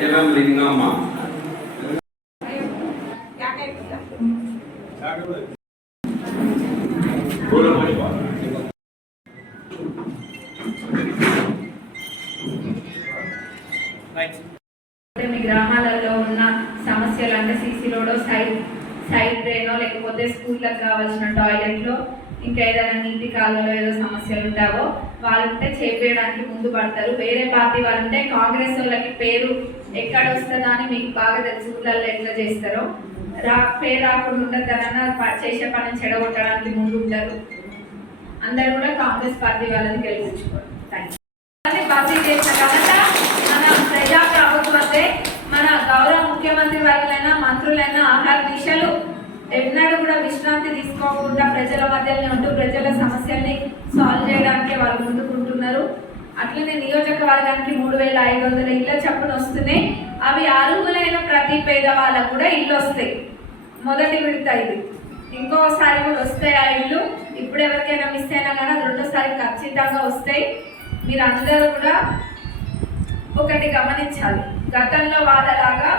గజలం లింగమ్మ. మీ గ్రామాలలో ఉన్న సమస్యలు అంటే సీసీ రోడ్, సైడ్ డ్రైనో, లేకపోతే స్కూళ్ళకి కావాల్సిన టాయిలెట్లో, ఇంకా ఏదైనా నీటి కాలంలో ఏదో సమస్యలు ఉంటావో వాళ్ళుంటే చేపేయడానికి ముందు పడతారు. వేరే పార్టీ వాళ్ళుంటే కాంగ్రెస్ వాళ్ళకి పేరు ఎక్కడ వస్తుందా అని మీకు బాగా తెలుసు, ఊళ్ళల్లో ఎట్లా చేస్తారో పేరు రాకుండా ఉండద్దన్న చేసే పని చెడగొట్టడానికి ముందు ఉంటారు. అందరు కూడా కాంగ్రెస్ పార్టీ వాళ్ళని గెలిపించుకోండి. భర్తీ చేసిన కనుక మన ప్రజా ప్రభుత్వమే, మన గౌరవ ముఖ్యమంత్రి వర్గులైనా మంత్రులైనా ఆహార దిశలు ఎన్నడూ కూడా విశ్రాంతి తీసుకోకుండా ప్రజల మధ్యలోనే ఉంటూ ప్రజల సమస్యల్ని సాల్వ్ చేయడానికి వాళ్ళు ముందుకుంటున్నారు. అట్లనే నియోజకవర్గానికి 3500 ఇళ్ళ చప్పున వస్తున్నాయి. అవి అర్హులైన ప్రతి పేదవాళ్ళకు కూడా ఇల్లు వస్తాయి. మొదటి విడత ఇది. ఇంకోసారి కూడా వస్తాయి ఆ ఇల్లు. ఇప్పుడు ఎవరికైనా మిస్ అయినా కానీ అది రెండోసారి ఖచ్చితంగా వస్తాయి. మీరందరూ కూడా ఒకటి గమనించాలి, గతంలో వాళ్ళలాగా